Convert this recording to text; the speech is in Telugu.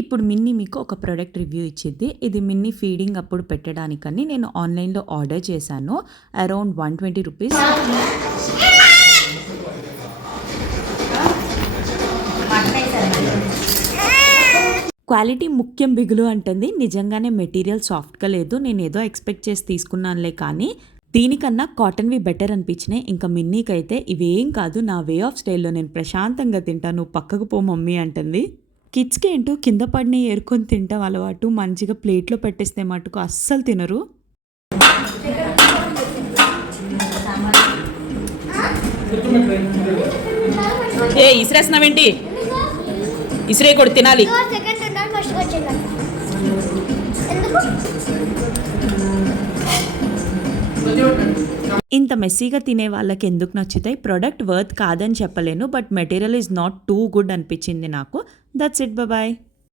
ఇప్పుడు మిన్నీ మీకు ఒక ప్రోడక్ట్ రివ్యూ ఇచ్చిద్ది. ఇది మిన్నీ ఫీడింగ్ అప్పుడు పెట్టడానికని నేను ఆన్‌లైన్‌లో ఆర్డర్ చేశాను. అరౌండ్ ₹120. క్వాలిటీ ముఖ్యం బిగులు అంటుంది. నిజంగానే మెటీరియల్ సాఫ్ట్‌గా లేదు. నేనేదో ఎక్స్‌పెక్ట్ చేసి తీసుకున్నానులే కానీ, దీనికన్నా కాటన్‌వి బెటర్ అనిపించినాయి. ఇంకా మిన్నీకైతే ఇవేం కాదు, నా వే ఆఫ్ స్టైల్‌లో నేను ప్రశాంతంగా తింటా, నువ్వు పక్కకు పో మమ్మీ అంటుంది. కిడ్స్‌కి ఏంటో కింద పడినయి ఏరుకొని తింటాం అలవాటు. మంచిగా ప్లేట్‌లో పెట్టేస్తే మటుకు అస్సలు తినరు. ఏ ఇసిరేస్తున్నావేంటి? ఇసిరేయకూడదు, తినాలి. ఇంత మెస్సీగా తినే వాళ్ళకి ఎందుకు నచ్చుతాయి? ప్రొడక్ట్ వర్త్ కాదని చెప్పలేను, but material is not too good అనిపించింది నాకు. That's it, bye.